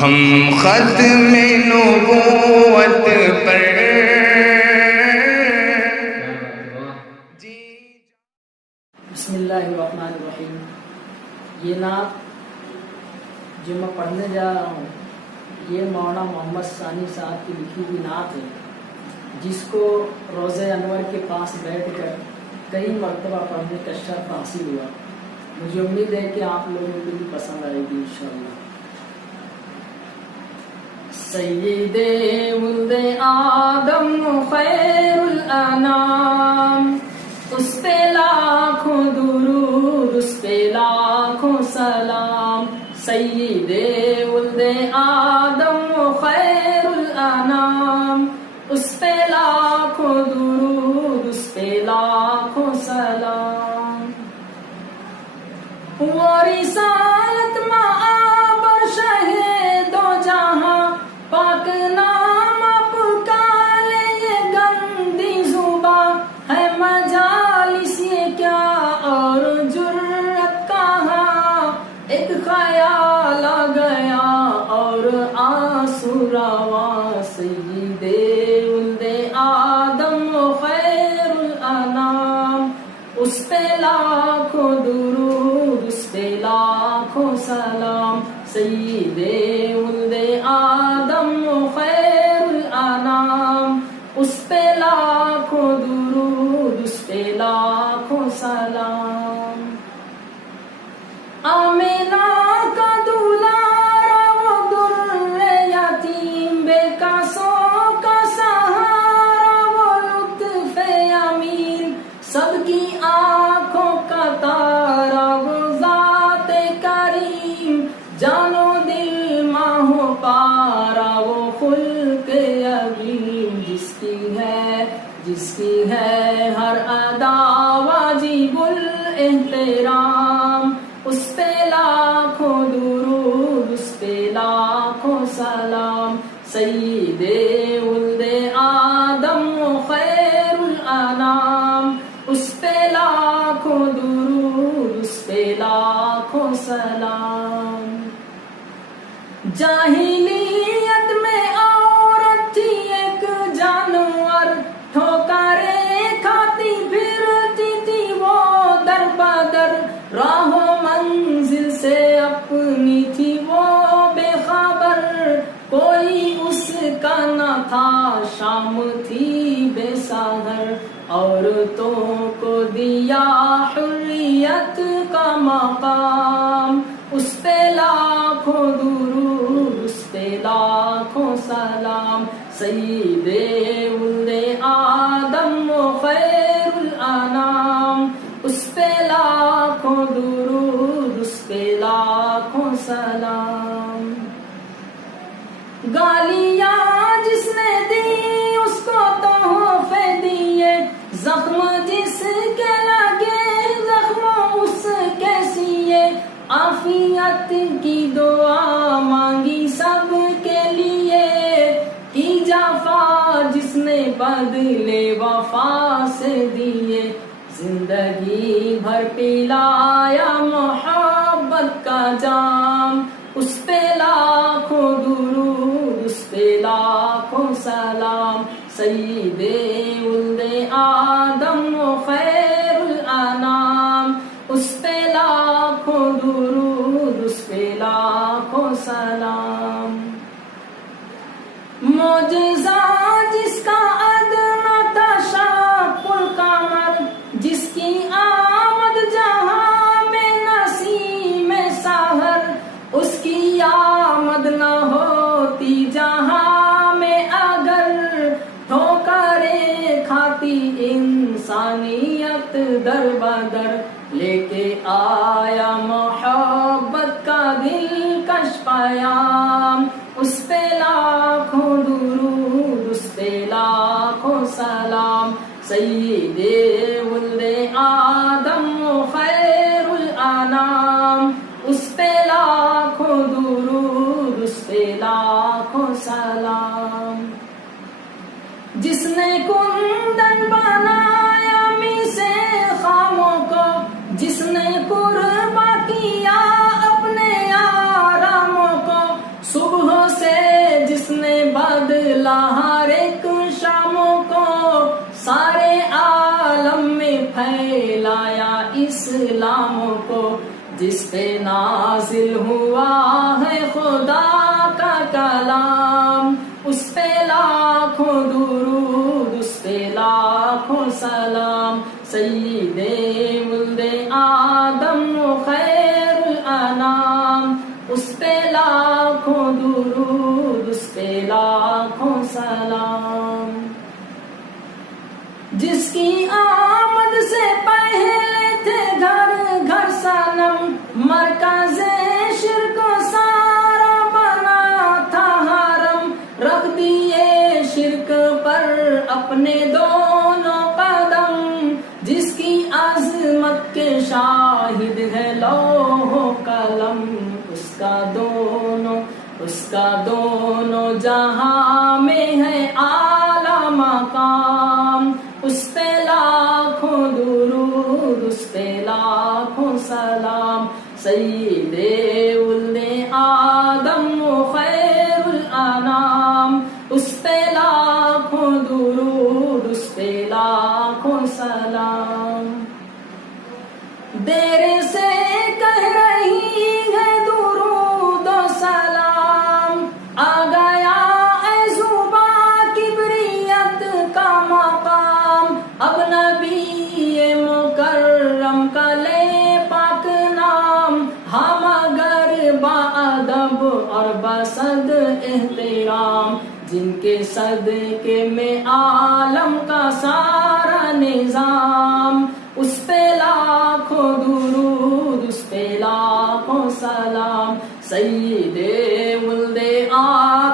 ہم ختم نبوت پر بسم اللہ الرحمن الرحیم. یہ نعت جو میں پڑھنے جا رہا ہوں یہ مولانا محمد ثانی صاحب کی لکھی ہوئی نعت ہے، جس کو روضہ انور کے پاس بیٹھ کر کئی مرتبہ پڑھنے کا شرف حاصل ہوا. مجھے امید ہے کہ آپ لوگوں کو بھی پسند آئے گی انشاءاللہ. سید ولد آدم خیر الانام، اس پہ لاکھوں درود، اس پہ لاکھوں سلام. سید ولد آدم خیر الانام، اس پہ لاکھوں درود، اس پہ لاکھوں سلام. وہ رسالت مآب اور شہید و جہاں، پاک نام آپ کا لے یہ گندی زباں. ہے مجالس یہ کیا اور جرت کہاں، ایک خیال آ گیا اور آنسو رواں. سید ولد آدم خیر الانام، اس پہ لاکھوں درود، اس پہ لاکھوں سلام. سید ولد آدم خیر الانام، اس پہ لاکھوں درود، اس پہ لاکھوں سلام. آمینہ کا دولارا وہ در یتیم، بے قصوں کا سہارا وہ لطف امیر، سب کی آنکھوں کا تارا وہ ذات کریم، جانو دل ماہو پارا وہ خلق عظیم. جس کی ہے ہر ادا واجب الاحترام، اس پہ لاکھوں درود، اس پہ لاکھوں سلام. سید ولد آدم خیر الانام، اس پہ لاکھوں درود، اس پہ لاکھوں سلام. جاہلیت میں عورت تھی ایک جانور، ٹھوکریں کھاتی پھرتی تھی وہ در بدر، راہ و منزل سے اپنی تھی وہ بے خبر، کوئی اس کا نہ تھا شام تھی بے سحر. عورتوں کو دیا حریت کا مقام، اس پہ لاکھوں درود، اس پہ لاکھوں سلام. سید ولد آدم خیر الانام، اس پہ لاکھوں درود، اس پہ لاکھوں سلام. گالیاں جس نے دی اس کو تحفے دیے، زخم جس کے لگے زخم اس کے سیے، عافیت کی دعا مانگی سب کے لیے، کی جفا جس نے بدلے وفا سے دیے، زندگی بھر پلایا محبت کا جام، اس پہ لاکھوں درود، اس پہ لاکھوں سلام. سید ولد آدم خیر الانام، اس پہ لاکھوں درود، اس پہ لاکھوں سلام. معجزہ جس کا ادنا تھا شق القمر، جس کی آمد جہاں میں نسیم سحر، اس کی آمد نہ ہوتی جہاں میں اگر، ٹھوکریں کھاتی انسانیت در بدر، لے کے آیا محبت کا دلکش پیام، اس پہ لاکھوں درود، اس پہ لاکھوں سلام. سید ولد آدم خیر الانام، اس پہ لاکھوں درود، اس پہ لاکھوں سلام. جس نے کندن بنایا می سے خاموں کو، جس نے قربا کیا اپنے آراموں کو، صبح غلاموں کو، جس پہ نازل ہوا ہے خدا کا کلام، اس پہ لاکھوں درود، اس پہ لاکھوں سلام، سید ولد آدم و خیر الانام، اس پہ لاکھوں درود، اس پہ لاکھوں سلام، جس کی آمد سے پہلے تھے گھر گھر صنم، مرکز شرک سارا بنا تھا حرم، رکھ دیے شرک پر اپنے دونوں قدم، جس کی عظمت کے شاہد ہے لوح و قلم، اس کا دونوں جہاں میں ہے اعلیٰ مقام، اس پہ لاکھوں درود، اس پہ لاکھوں سلام، سید ولد آدم و خیر الانام، اس پہ لاکھوں درود، اس پہ لاکھوں سلام، دیر سے کہہ رہی ہے درود و سلام، آ گیا اے زباں کبریت کا مقام، اب نبی مکرم کا لے پاک نام، ہاں مگر با ادب اور بصد احترام، جن کے صدقے میں عالم کا سارا نظام، اس پہ لاکھوں درود، اس پہ لاکھوں سلام، سید ولد آدم